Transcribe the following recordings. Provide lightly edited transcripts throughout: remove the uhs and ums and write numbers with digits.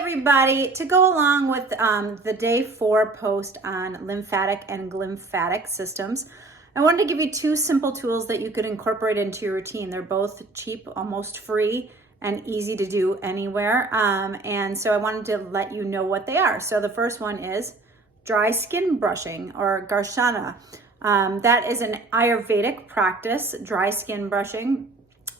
everybody, to go along with the day 4 post on lymphatic and glymphatic systems, I wanted to give you 2 simple tools that you could incorporate into your routine. They're both cheap, almost free, and easy to do anywhere. And so I wanted to let you know what they are. So the first one is dry skin brushing, or Garshana. That is an Ayurvedic practice, dry skin brushing.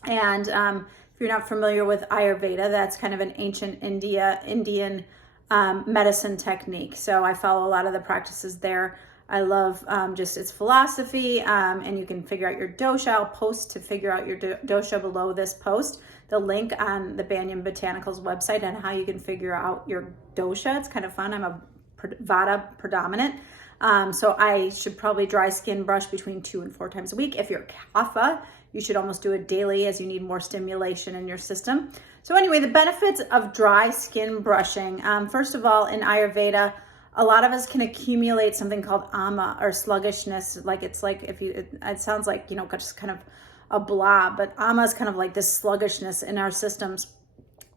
And if you're not familiar with Ayurveda, that's kind of an ancient Indian medicine technique. So I follow a lot of the practices there. I love just its philosophy, and you can figure out your dosha. I'll post to figure out your dosha below this post, the link on the Banyan Botanicals website and how you can figure out your dosha. It's kind of fun. I'm a Vata predominant. So I should probably dry skin brush between 2 and 4 times a week. If you're Kapha, you should almost do it daily as you need more stimulation in your system. So anyway, the benefits of dry skin brushing. First of all, in Ayurveda, a lot of us can accumulate something called ama, or sluggishness. It sounds like, just kind of a blob, but ama is kind of like this sluggishness in our systems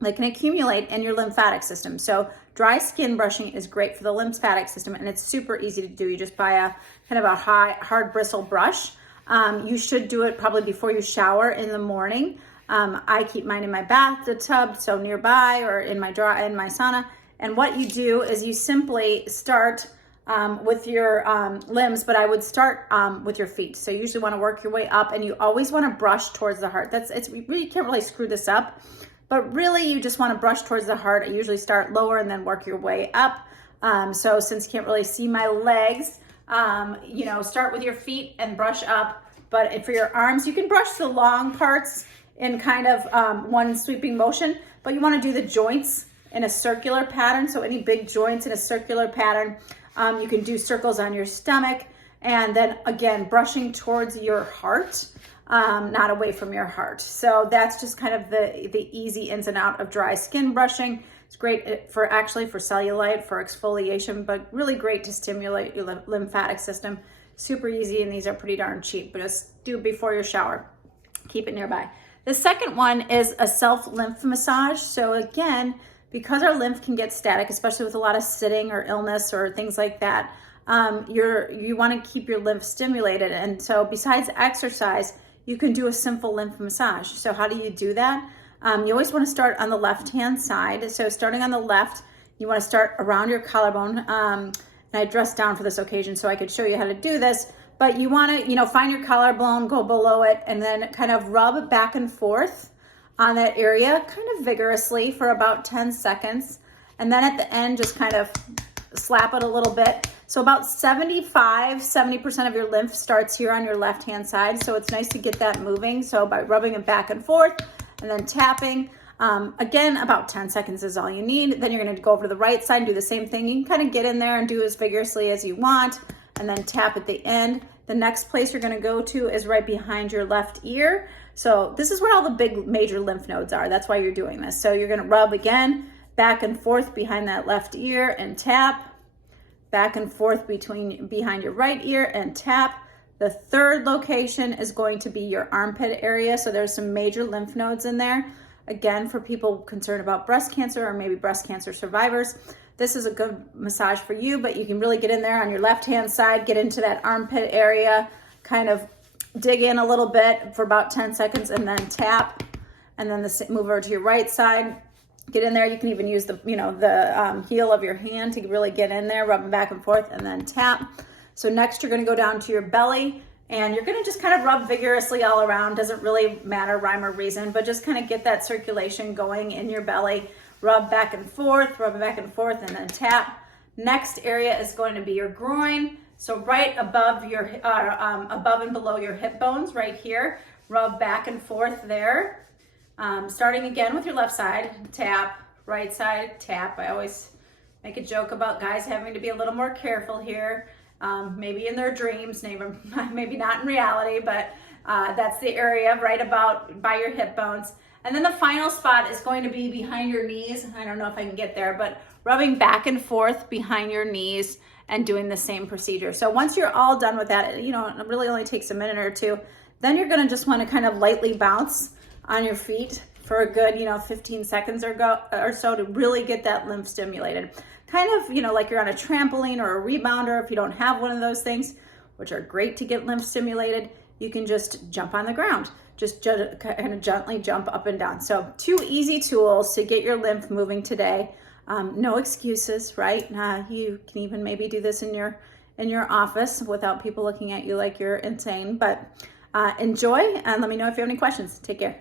that can accumulate in your lymphatic system. So dry skin brushing is great for the lymphatic system, and it's super easy to do. You just buy a kind of a hard bristle brush. You should do it probably before you shower in the morning. I keep mine in my bathtub, so nearby, or in my sauna. And what you do is you simply start with your limbs, but I would start with your feet. So you usually want to work your way up, and you always want to brush towards the heart. You really can't really screw this up, but really you just want to brush towards the heart. I usually start lower and then work your way up. So since you can't really see my legs, start with your feet and brush up. But for your arms, you can brush the long parts in kind of one sweeping motion, but you want to do the joints in a circular pattern. So any big joints in a circular pattern, you can do circles on your stomach, and then again, brushing towards your heart, not away from your heart. So that's just kind of the easy ins and out of dry skin brushing. It's great for cellulite, for exfoliation, but really great to stimulate your lymphatic system. Super easy, and these are pretty darn cheap, but just do it before your shower. Keep it nearby. The second one is a self-lymph massage. So again, because our lymph can get static, especially with a lot of sitting or illness or things like that, you want to keep your lymph stimulated. And so besides exercise, you can do a simple lymph massage. So how do you do that? You always want to start on the left-hand side. So starting on the left, you want to start around your collarbone. And I dressed down for this occasion so I could show you how to do this. But you want to, find your collarbone, go below it, and then kind of rub it back and forth on that area, kind of vigorously for about 10 seconds. And then at the end, just kind of slap it a little bit. So about 70% of your lymph starts here on your left-hand side. So it's nice to get that moving. So by rubbing it back and forth and then tapping, again, about 10 seconds is all you need. Then you're going to go over to the right side and do the same thing. You can kind of get in there and do as vigorously as you want, and then tap at the end. The next place you're going to go to is right behind your left ear. So this is where all the big major lymph nodes are. That's why you're doing this. So you're going to rub again, back and forth behind that left ear and tap, back and forth behind your right ear and tap. The third location is going to be your armpit area. So there's some major lymph nodes in there. Again, for people concerned about breast cancer or maybe breast cancer survivors, this is a good massage for you, but you can really get in there on your left-hand side, get into that armpit area, kind of dig in a little bit for about 10 seconds and then tap, and then move over to your right side, get in there. You can even use the heel of your hand to really get in there, rubbing back and forth, and then tap. So next you're going to go down to your belly, and you're going to just kind of rub vigorously all around. Doesn't really matter rhyme or reason, but just kind of get that circulation going in your belly. Rub back and forth, and then tap. Next area is going to be your groin. So right above above and below your hip bones, right here. Rub back and forth there. Starting again with your left side, tap. Right side, tap. I always make a joke about guys having to be a little more careful here. Maybe in their dreams, maybe not in reality, but that's the area right about by your hip bones. And then the final spot is going to be behind your knees. I don't know if I can get there, but rubbing back and forth behind your knees and doing the same procedure. So once you're all done with that, it really only takes a minute or two. Then you're gonna just wanna kind of lightly bounce on your feet for a good, 15 seconds or so to really get that lymph stimulated. Kind of, like you're on a trampoline or a rebounder. If you don't have one of those things, which are great to get lymph stimulated, you can just jump on the ground. Just kind of gently jump up and down. So 2 easy tools to get your lymph moving today. No excuses, right? You can even maybe do this in your office without people looking at you like you're insane. But enjoy, and let me know if you have any questions. Take care.